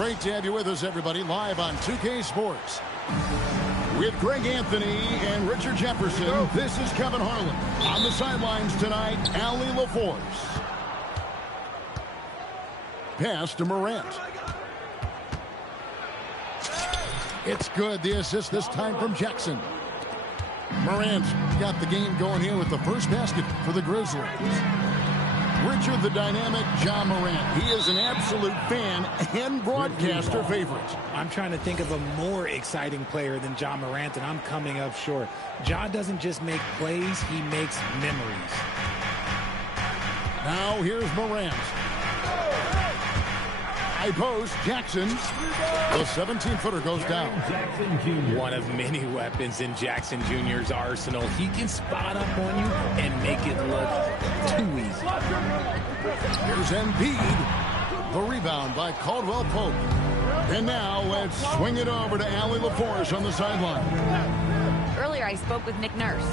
Great to have you with us, everybody, live on 2K Sports. With Greg Anthony and Richard Jefferson, this is Kevin Harlan. On the sidelines tonight, Allie LaForce. Pass to Morant. It's good. The assist this time from Jackson. Morant's got the game going here with the first basket for the Grizzlies. Richard, the dynamic Ja Morant. He is an absolute fan and broadcaster favorite. I'm trying to think of a more exciting player than Ja Morant, and I'm coming up short. Ja doesn't just make plays, he makes memories. Now here's Morant. High post, Jackson. The 17-footer goes down. One of many weapons in Jackson Jr.'s arsenal. He can spot up on you and make it look too easy. Here's Embiid. The rebound by Caldwell Pope. And now let's swing it over to Allie LaForce on the sideline. Earlier, I spoke with Nick Nurse.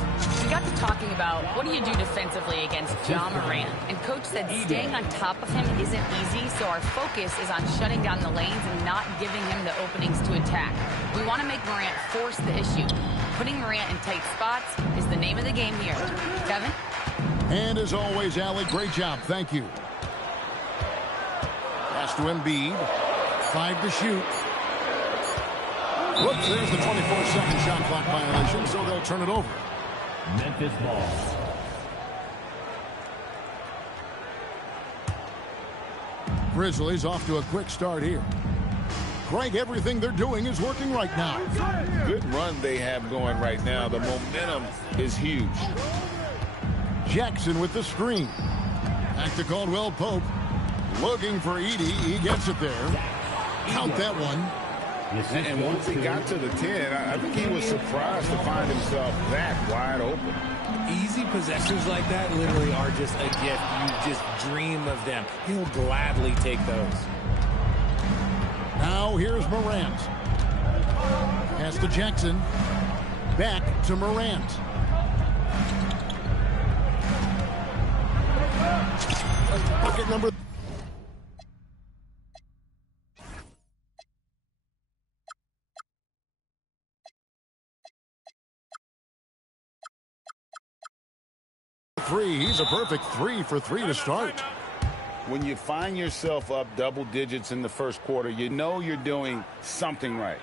We got to talking about what do you do defensively against Ja Morant. And Coach said staying on top of him isn't easy, so our focus is on shutting down the lanes and not giving him the openings to attack. We want to make Morant force the issue. Putting Morant in tight spots is the name of the game here. Kevin? And as always, Allie, great job. Thank you. Pass to Embiid. 5 to shoot. Whoops, there's the 24-second shot clock violation, so they'll turn it over. Memphis ball. Grizzlies off to a quick start here. Greg, everything they're doing is working right now. Good run they have going right now. The momentum is huge. Jackson with the screen. Back to Caldwell Pope. Looking for Edey. He gets it there. Count that one. And once he got to the 10, I think he was surprised to find himself that wide open. Easy possessions like that literally are just a gift. You just dream of them. He'll gladly take those. Now here's Morant. Pass to Jackson. Back to Morant. Bucket number 3. He's a perfect 3 for 3 to start. When you find yourself up double digits in the first quarter, you know you're doing something right.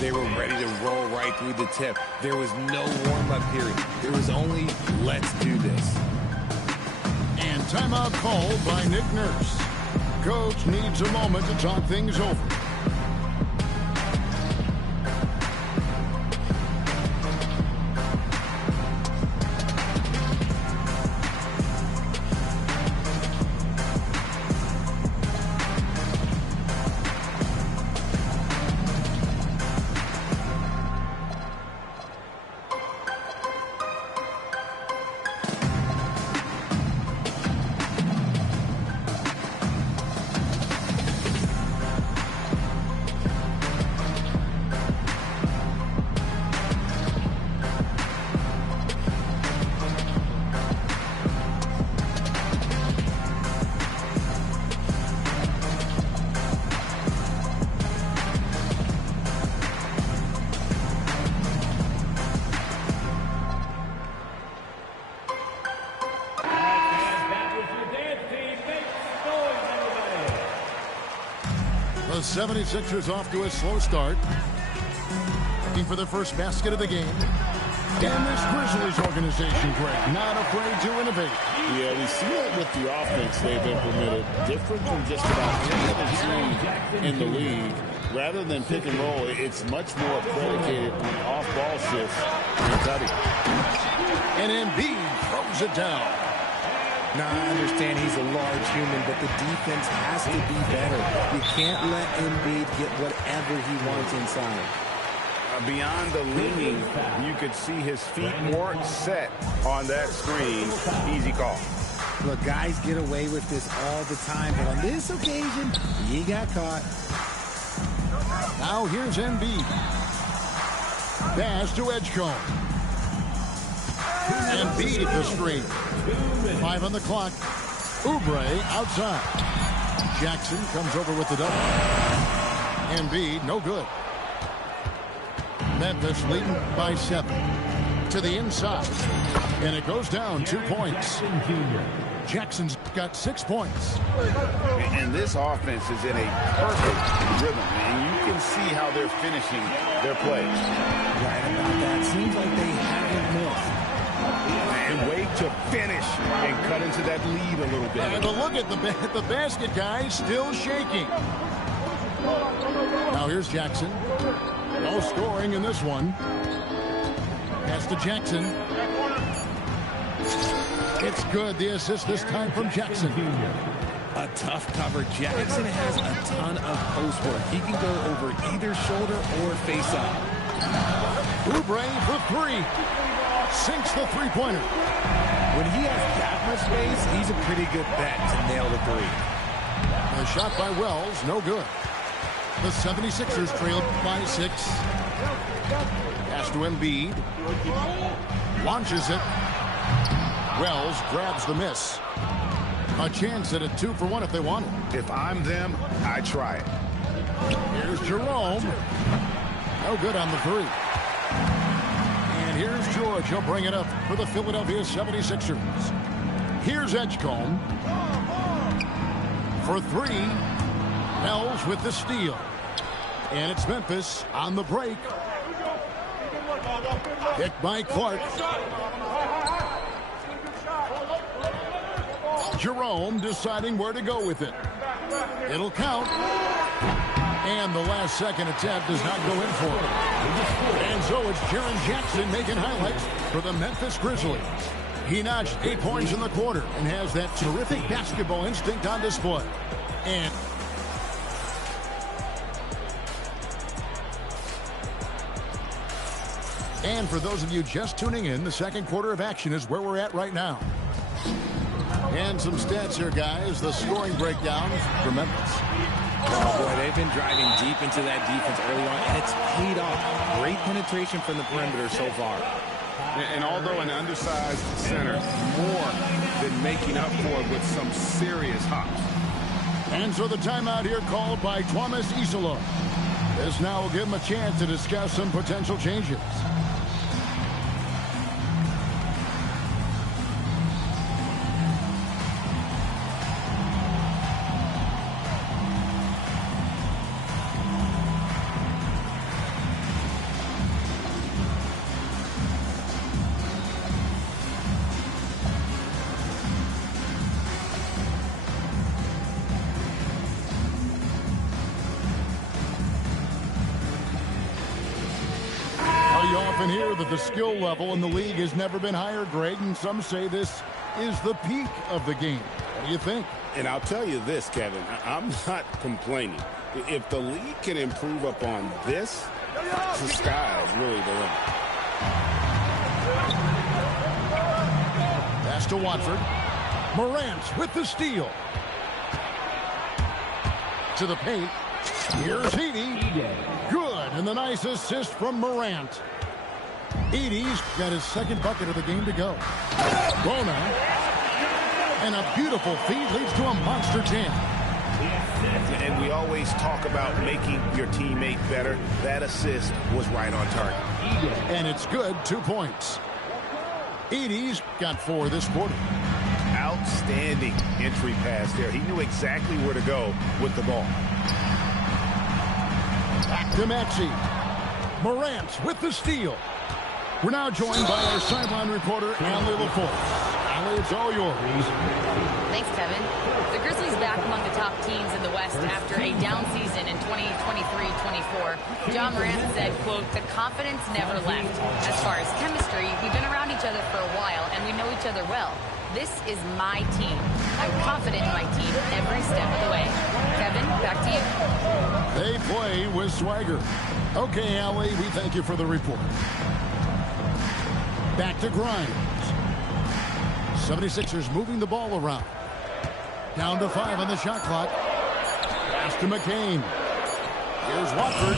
They were ready to roll right through the tip. There was no warm-up period. There was only, let's do this. And timeout called by Nick Nurse. Coach needs a moment to talk things over. The 76ers off to a slow start. Looking for their first basket of the game. And this Grizzlies organization, Greg, not afraid to innovate. Yeah, we see that with the offense they've implemented. Different from just about any other team in the league. Rather than pick and roll, it's much more predicated on off-ball shifts and cutting. And Embiid throws it down. Now, I understand he's a large human, but the defense has to be better. You can't let Embiid get whatever he wants inside. Beyond the leaning, you could see his feet weren't set on that screen. Easy call. Look, guys get away with this all the time, but on this occasion, he got caught. Now here's Embiid. Pass to Edgecombe. Embiid the screen. 5 on the clock. Oubre outside. Jackson comes over with the double. Embiid, no good. Memphis leading by 7. To the inside. And it goes down 2 points. Jackson's got 6 points. And this offense is in a perfect rhythm. And you can see how they're finishing their plays. Right about that. Seems like they haven't missed. And wait to finish and cut into that lead a little bit. And look at the basket, guys, still shaking. Now here's Jackson. No scoring in this one. Pass to Jackson. It's good. The assist this time from Jackson. A tough cover. Jackson has a ton of post work. He can go over either shoulder or face up. Oubre for 3. Sinks the three-pointer. When he has that much space, he's a pretty good bet to nail the 3. A shot by Wells, no good. The 76ers trailed by 6. Pass to Embiid. Launches it. Wells grabs the miss. A chance at a 2-for-1 if they want it. If I'm them, I try it. Here's Jerome. No good on the 3. And here's George. He'll bring it up for the Philadelphia 76ers. Here's Edgecombe. For 3. Wells with the steal. And it's Memphis on the break. Picked by Clark. Jerome deciding where to go with it. It'll count. And the last second attempt does not go in for it. And so it's Jaren Jackson making highlights for the Memphis Grizzlies. He notched 8 points in the quarter and has that terrific basketball instinct on display. And for those of you just tuning in, the second quarter of action is where we're at right now. And some stats here, guys. The scoring breakdown for Memphis. Oh, boy, they've been driving deep into that defense early on, and it's paid off. Great penetration from the perimeter so far. And although an undersized center, more than making up for it with some serious hops. And so the timeout here called by Thomas Isola. This now will give him a chance to discuss some potential changes. You often hear that the skill level in the league has never been higher, Greg, and some say this is the peak of the game. What do you think? And I'll tell you this, Kevin, I'm not complaining. If the league can improve upon this, the sky is really the limit. Pass to Watford. Morant with the steal. To the paint. Here's Edey. Good, and the nice assist from Morant. Edey's got his second bucket of the game to go. Bona. And a beautiful feed leads to a monster jam. And we always talk about making your teammate better. That assist was right on target. And it's good, 2 points. Edey's got 4 this quarter. Outstanding entry pass there. He knew exactly where to go with the ball. Back to Maxey. Morant with the steal. We're now joined by our sideline reporter, Allie LaForce. Allie, it's all yours. Thanks, Kevin. The Grizzlies back among the top teams in the West after a down season in 2023-24. John Morant said, quote, "The confidence never left. As far as chemistry, we've been around each other for a while, and we know each other well. This is my team. I'm confident in my team every step of the way." Kevin, back to you. They play with swagger. Okay, Allie, we thank you for the report. Back to Grimes. 76ers moving the ball around. Down to 5 on the shot clock. Pass to McCain. Here's Watford.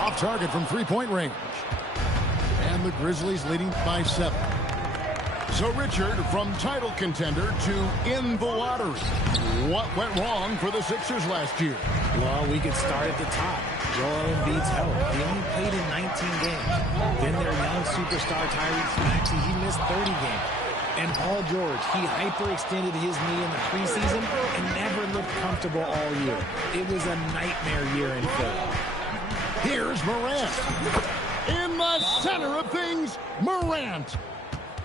Off target from three-point range. And the Grizzlies leading by 7. So, Richard, from title contender to in the lottery, what went wrong for the Sixers last year? Well, we could start at the top. Joel Embiid's help. He only played in 19 games. Then their young superstar Tyrese Maxey, he missed 30 games. And Paul George, he hyperextended his knee in the preseason and never looked comfortable all year. It was a nightmare year in Philly. Here's Morant. In the center of things, Morant.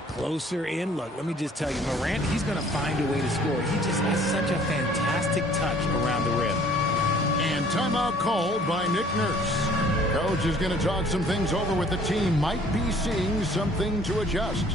Closer in. Look, let me just tell you, Morant, he's going to find a way to score. He just has such a fantastic touch around the rim. And timeout called by Nick Nurse. Coach is going to talk some things over with the team. Might be seeing something to adjust.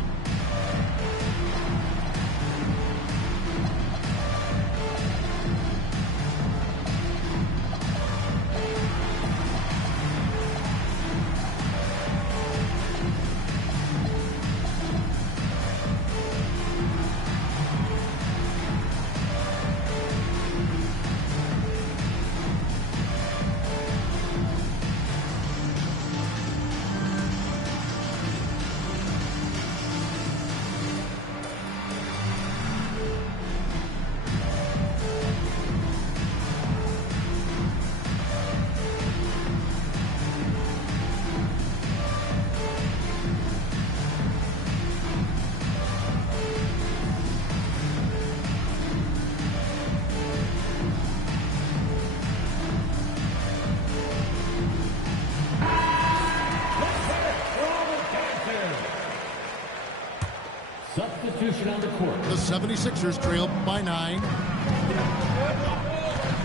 Substitution on the court. The 76ers trail by 9.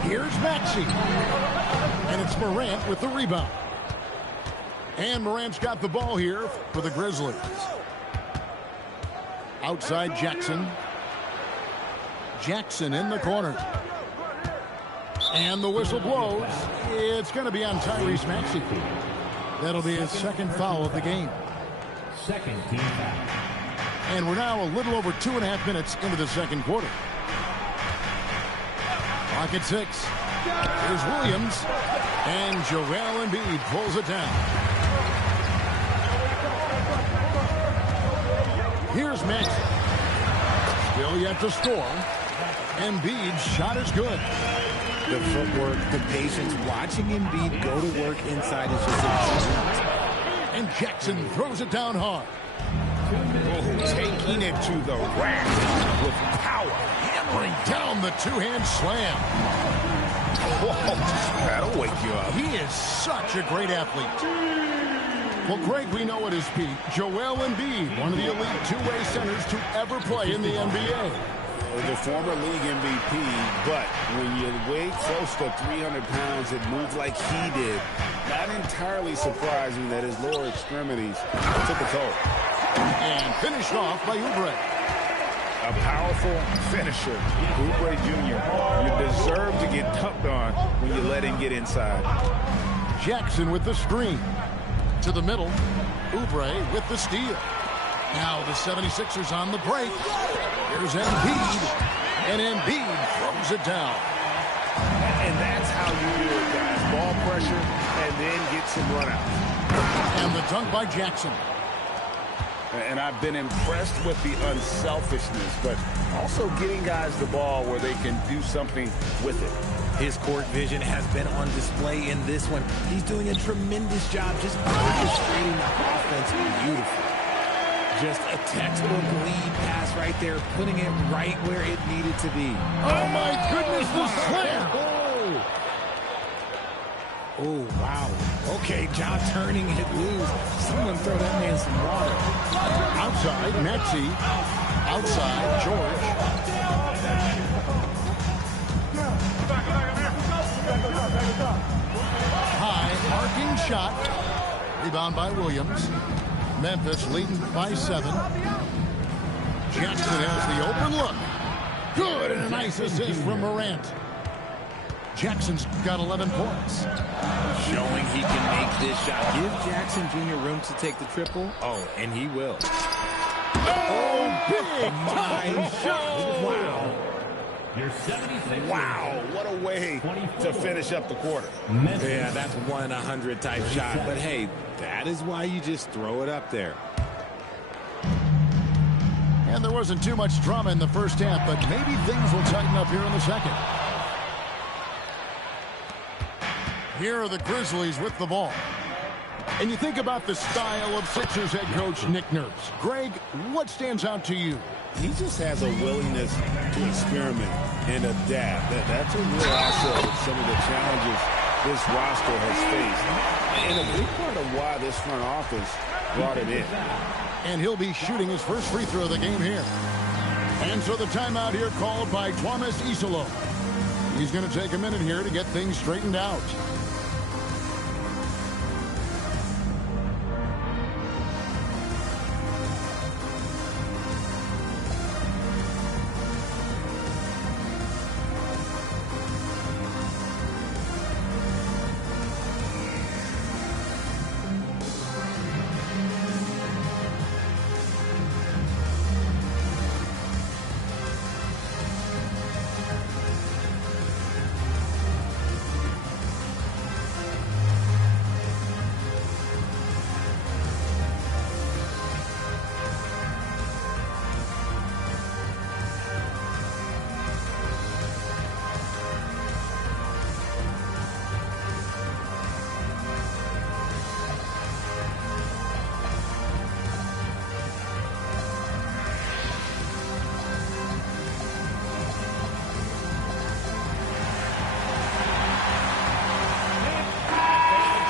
Here's Maxey. And it's Morant with the rebound. And Morant's got the ball here for the Grizzlies. Outside Jackson. Jackson in the corner. And the whistle blows. It's going to be on Tyrese Maxey. That'll be his second foul of the game. Second team foul. And we're now a little over 2.5 minutes into the second quarter. Clock at 6. Here's Williams. And Joel Embiid pulls it down. Here's Maxey. Still yet to score. Embiid's shot is good. The footwork, the patience, watching Embiid go to work inside is just impressive. And Jackson throws it down hard. Oh, taking it to the rack with power. Hammering down the two-hand slam. Whoa, that'll wake you up. He is such a great athlete. Well, Greg, we know at his peak, Joel Embiid, one of the elite two-way centers to ever play in the NBA. The former league MVP, but when you weigh close to 300 pounds, it moves like he did. Not entirely surprising that his lower extremities took a toll. And finished off by Oubre. A powerful finisher, Oubre Jr. You deserve to get dunked on when you let him get inside. Jackson with the screen. To the middle. Oubre with the steal. Now the 76ers on the break. Here's Embiid. And Embiid throws it down. And that's how you do it, guys. Ball pressure and then get some runouts. And the dunk by Jackson. And I've been impressed with the unselfishness, but also getting guys the ball where they can do something with it. His court vision has been on display in this one. He's doing a tremendous job just orchestrating the offense beautifully. Just a textbook lead pass right there, putting it right where it needed to be. Oh, my goodness, the slam! Oh, wow. Okay, Ja turning it loose. Someone throw that man some water. Outside, Maxey. Outside, George. High, arcing shot. Rebound by Williams. Memphis leading by 7. Jackson has the open look. Good, and a nice assist from Morant. Jackson's got 11 points. Showing he can make this shot. Give Jackson Jr. room to take the triple. Oh, and he will. Oh, big My shot. Wow. Your 76. Wow, what a way to finish up the quarter. Yeah, that's 1 in 100 type shot. But hey, that is why you just throw it up there. And there wasn't too much drama in the first half, but maybe things will tighten up here in the second. Here are the Grizzlies with the ball. And you think about the style of Sixers head coach Nick Nurse. Greg, what stands out to you? He just has a willingness to experiment and adapt. That's a real asset with some of the challenges this roster has faced. And a big part of why this front office brought it in. And he'll be shooting his first free throw of the game here. And so the timeout here called by Thomas Isolo. He's going to take a minute here to get things straightened out.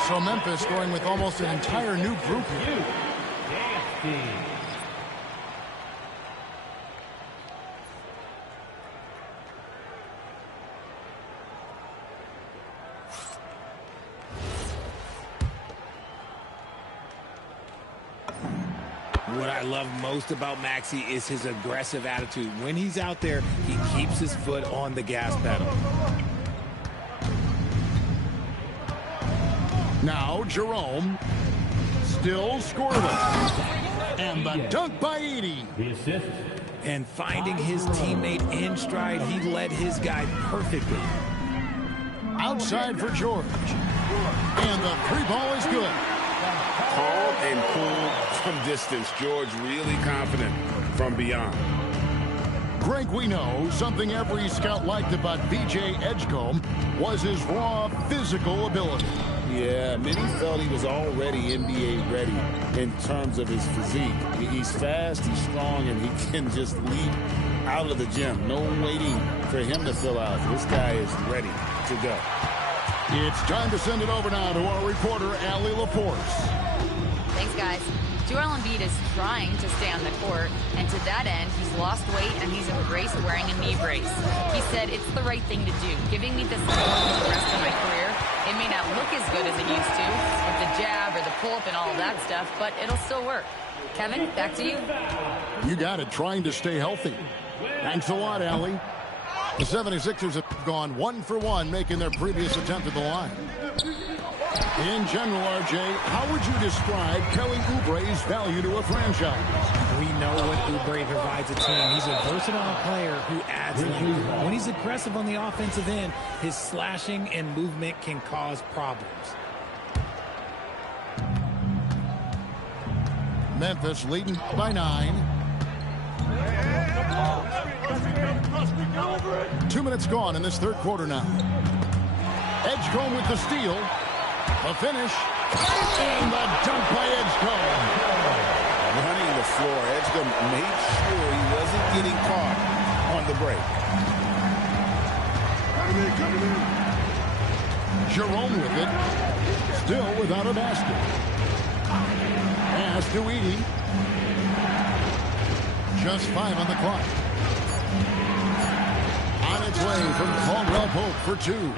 So Memphis going with almost an entire new group here. What I love most about Maxey is his aggressive attitude. When he's out there, he keeps his foot on the gas pedal. Now Jerome, still scoreless, and the dunk by Edey. The assist. And finding his teammate in stride, he led his guy perfectly. Outside for George, and the three ball is good. Calm and cool from distance. George really confident from beyond. Greg, we know something every scout liked about B.J. Edgecombe was his raw physical ability. Yeah, many felt he was already NBA ready in terms of his physique. He's fast, he's strong, and he can just leap out of the gym. No waiting for him to fill out. This guy is ready to go. It's time to send it over now to our reporter, Allie LaForce. Thanks, guys. Joel Embiid is trying to stay on the court, and to that end, he's lost weight and he's embraced wearing a knee brace. He said, it's the right thing to do, giving me the support for the rest of my career. It may not look as good as it used to, with the jab or the pull-up and all that stuff, but it'll still work. Kevin, back to you. You got it, trying to stay healthy. Thanks a lot, Allie. The 76ers have gone 1 for 1, making their previous attempt at the line. In general, RJ, how would you describe Kelly Oubre's value to a franchise? We know what Oubre provides a team. He's a versatile player who adds length. When he's aggressive on the offensive end, his slashing and movement can cause problems. Memphis leading by 9. 2 minutes gone in this third quarter now. Edgecombe with the steal. A finish. And the dunk by Edgecombe. Running the floor, Edgecombe made sure he wasn't getting caught on the break. Jerome with it. Still without a basket. Pass to Edey. Just 5 on the clock. On its way from Caldwell Pope for 2.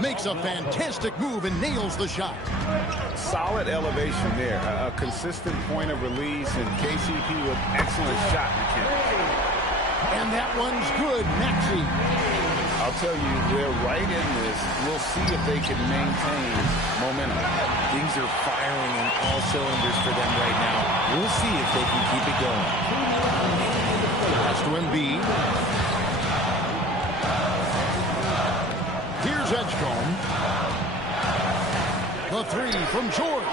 Makes a fantastic move and nails the shot. Solid elevation there. A consistent point of release, and KCP with excellent shot mechanics. And that one's good. Maxey. I'll tell you, they're right in this. We'll see if they can maintain momentum. Things are firing on all cylinders for them right now. We'll see if they can keep it going. Pass to Embiid. Here's Edgecombe. The three from George.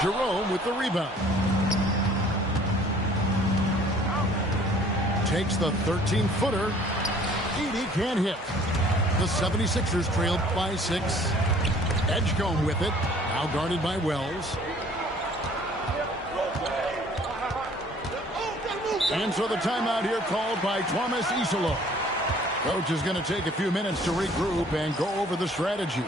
Jerome with the rebound. Takes the 13-footer. Edey can't hit. The 76ers trailed by 6. Edgecombe with it. Now guarded by Wells. And so the timeout here called by Thomas Isolo. Coach is going to take a few minutes to regroup and go over the strategy.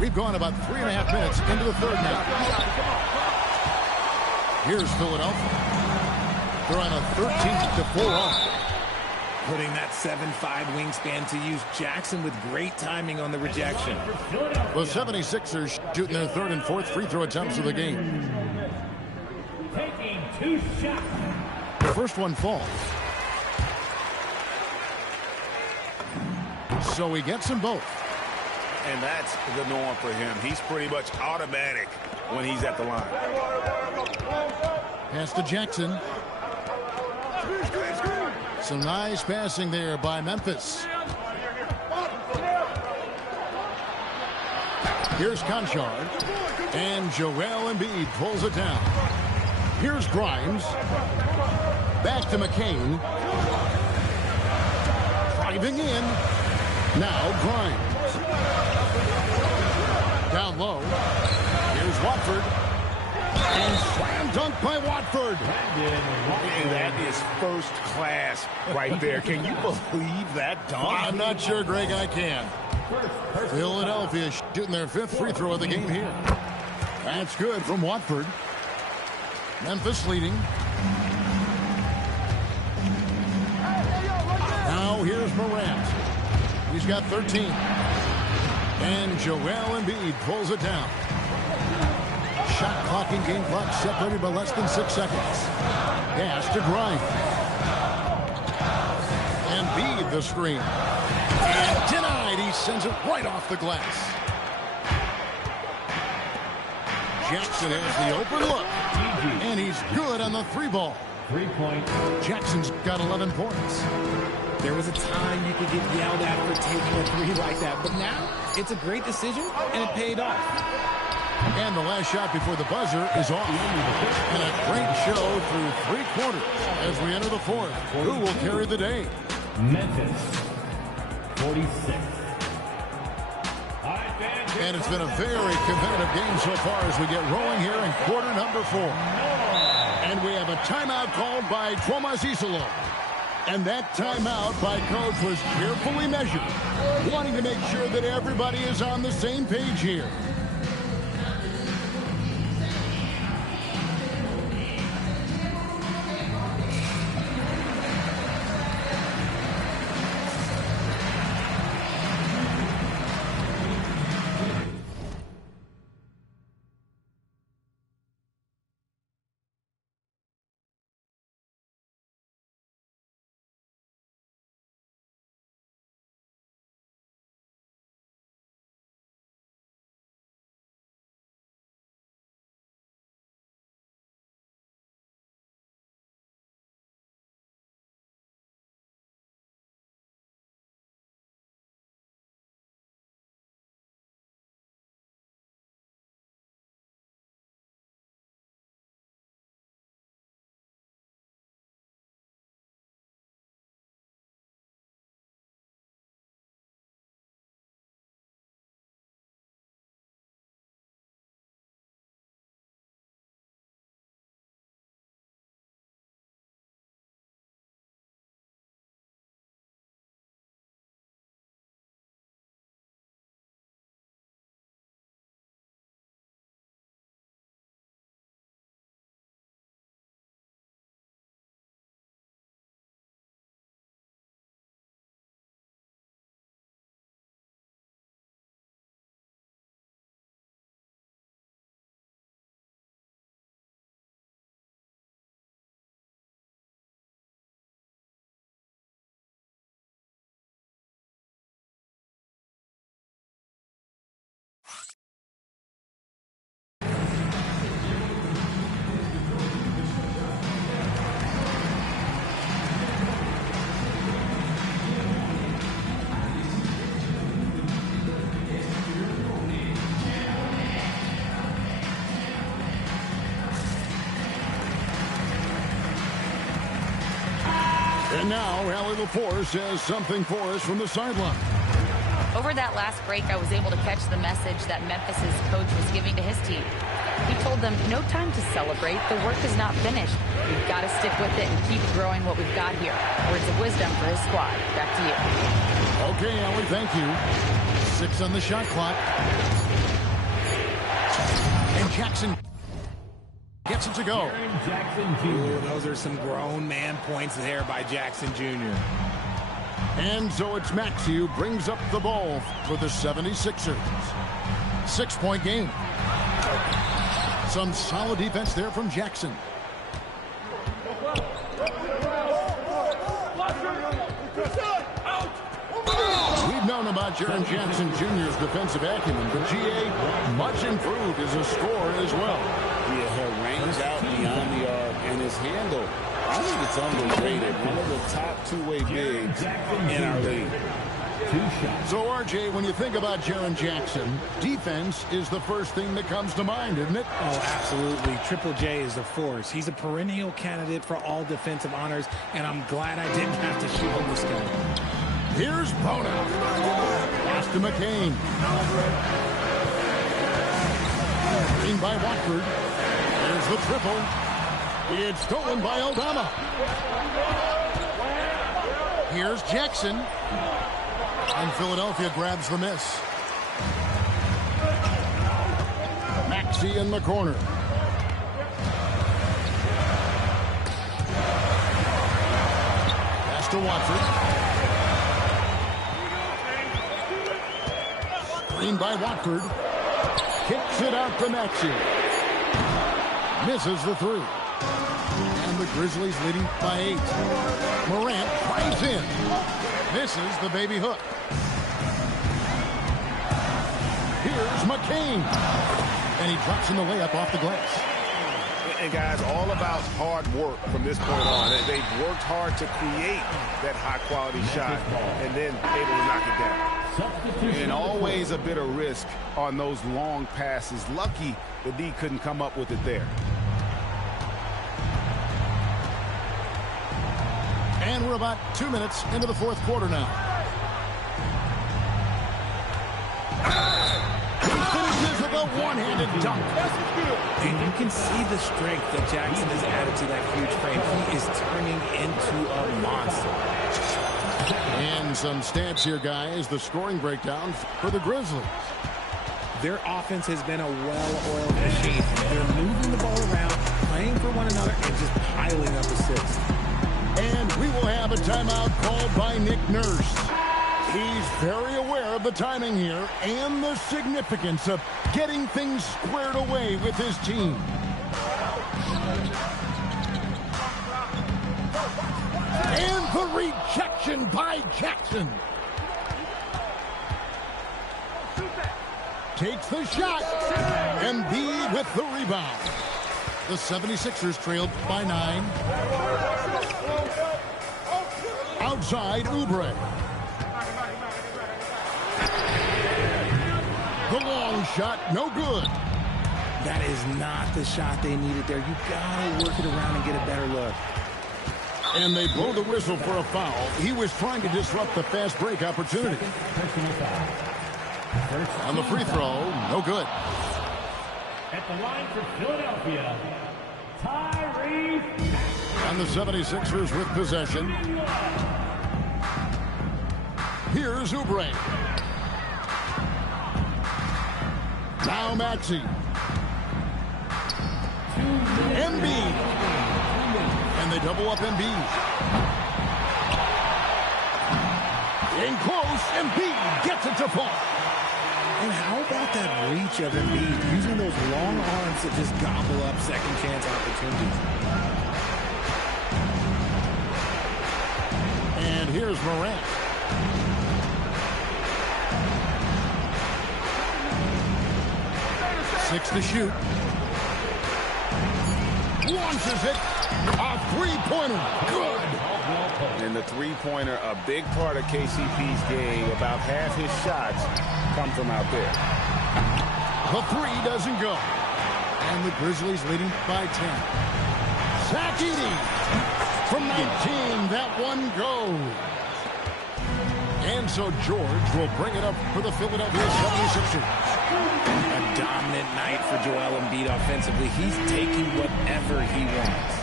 We've gone about 3.5 minutes into the third now. Here's Philadelphia. They're on a 13-4 run. Putting that 7'5" wingspan to use. Jackson with great timing on the rejection. The 76ers shooting their third and fourth free throw attempts of the game. Taking 2 shots. The first one falls. So he gets them both. And that's the norm for him. He's pretty much automatic when he's at the line. Pass to Jackson. Some nice passing there by Memphis. Here's Conchard. And Joel Embiid pulls it down. Here's Grimes. Back to McCain. Driving in. Now Grimes. Down low. Here's Watford. And slam dunk by Watford. And that is first class right there. Can you believe that dunk? I'm not sure, Greg, I can. Philadelphia shooting their fifth free throw of the game here. That's good from Watford. Memphis leading. Now here's Morant. He's got 13. And Joel Embiid pulls it down. Shot clock and game clock separated by less than 6 seconds. Pass to Grimes. Embiid the screen. And denied. He sends it right off the glass. Jackson has the open look. And he's good on the 3-ball. 3-point. Jackson's got 11 points. There was a time you could get yelled at for taking a three like that, but now it's a great decision, and it paid off. And the last shot before the buzzer is off. And a great show through 3 quarters as we enter the fourth. Who will carry the day? Memphis, 46. And it's been a very competitive game so far as we get rolling here in quarter number 4. And we have a timeout called by Thomas Isolo. And that timeout by Coach was carefully measured, wanting to make sure that everybody is on the same page here. now, Allie LaForce has something for us from the sideline. Over that last break, I was able to catch the message that Memphis's coach was giving to his team. He told them, no time to celebrate. The work is not finished. We've got to stick with it and keep growing what we've got here. Words of wisdom for his squad. Back to you. Okay, Allie, thank you. 6 on the shot clock. And Jackson gets it to go. Ooh, those are some grown man points there by Jackson Jr. And so it's Maxey who brings up the ball for the 76ers. 6-point game. Some solid defense there from Jackson. We've known about Jaren Jackson Jr.'s defensive acumen, but G.A. much improved as a scorer as well. Yeah, her range out beyond the arc and his handle. I think it's underrated. One of the top two-way bigs in our league. So, RJ, when you think about Jaren Jackson, defense is the first thing that comes to mind, isn't it? Oh, absolutely. Triple J is a force. He's a perennial candidate for all defensive honors, and I'm glad I didn't have to shoot him this game. Here's Bona. Pass to McCain. Green by Watford. There's the triple. It's stolen by Aldama. Here's Jackson. And Philadelphia grabs the miss. Maxey in the corner. Pass to Watford. Screen by Watford. Kicks it out to Maxey. Misses the three. And the Grizzlies leading by 8. Morant drives in. Misses the baby hook. Here's McCain. And he drops in the layup off the glass. And guys, all about hard work from this point on. They've worked hard to create that high-quality shot and then able to knock it down. And always a bit of risk on those long passes. Lucky the D couldn't come up with it there. And we're about 2 minutes into the fourth quarter now. He finishes with a one-handed dunk. And you can see the strength that Jackson has added to that huge frame. He is turning into a monster. And some stats here, guys. The scoring breakdown for the Grizzlies. Their offense has been a well-oiled machine. They're moving the ball around, playing for one another, and just piling up assists. And we will have a timeout called by Nick Nurse. He's very aware of the timing here and the significance of getting things squared away with his team. And the rejection by Jackson. Takes the shot. Embiid with the rebound. The 76ers trailed by 9. Outside, Oubre. The long shot, no good. That is not the shot they needed there. You gotta work it around and get a better look. And they blow the whistle for a foul. He was trying to disrupt the fast break opportunity. On the free throw, no good. At the line for Philadelphia, Tyrese. And the 76ers with possession. Here's Oubre. Now Maxey. Embiid. And they double up Embiid. In close, Embiid gets it to fall. And how about that reach of Embiid, using those long arms to just gobble up second chance opportunities. And here's Morant. Six to shoot. Launches it. A three-pointer. Good. And the three-pointer, a big part of KCP's game. About half his shots come from out there. The three doesn't go. And the Grizzlies leading by 10. Zach Edey. From 19, that one goes. And so George will bring it up for the Philadelphia 76ers. A dominant night for Joel Embiid offensively. He's taking whatever he wants.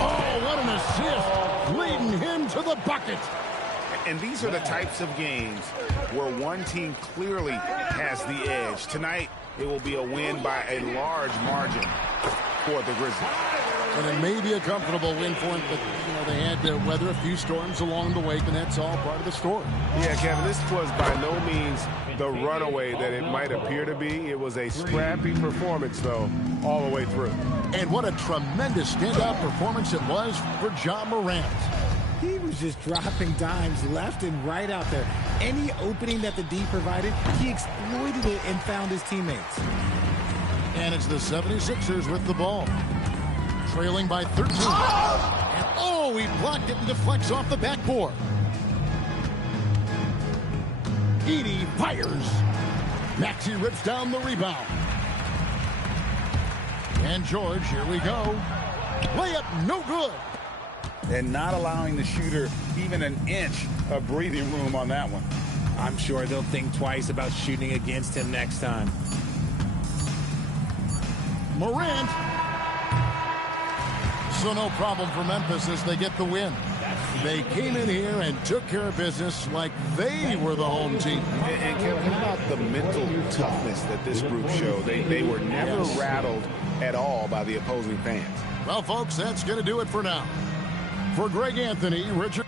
Oh, what an assist, leading him to the bucket. And these are the types of games where one team clearly has the edge. Tonight, it will be a win by a large margin for the Grizzlies. And it may be a comfortable win for them, but they had to weather a few storms along the way, and that's all part of the story. Yeah, Kevin, this was by no means the runaway that it might appear to be. It was a scrappy performance, though, all the way through. And what a tremendous standout performance it was for Ja Morant. He was just dropping dimes left and right out there. Any opening that the D provided, he exploited it and found his teammates. And it's the 76ers with the ball. Trailing by 13. And oh, he blocked it and deflects off the backboard. Edey fires. Maxey rips down the rebound. And George, here we go. Layup no good. And not allowing the shooter even an inch of breathing room on that one. I'm sure they'll think twice about shooting against him next time. Morant. So no problem for Memphis as they get the win. They came in here and took care of business like they were the home team. And Kevin, how about the mental toughness that this group showed? They were never rattled at all by the opposing fans. Well, folks, that's going to do it for now. For Greg Anthony, Richard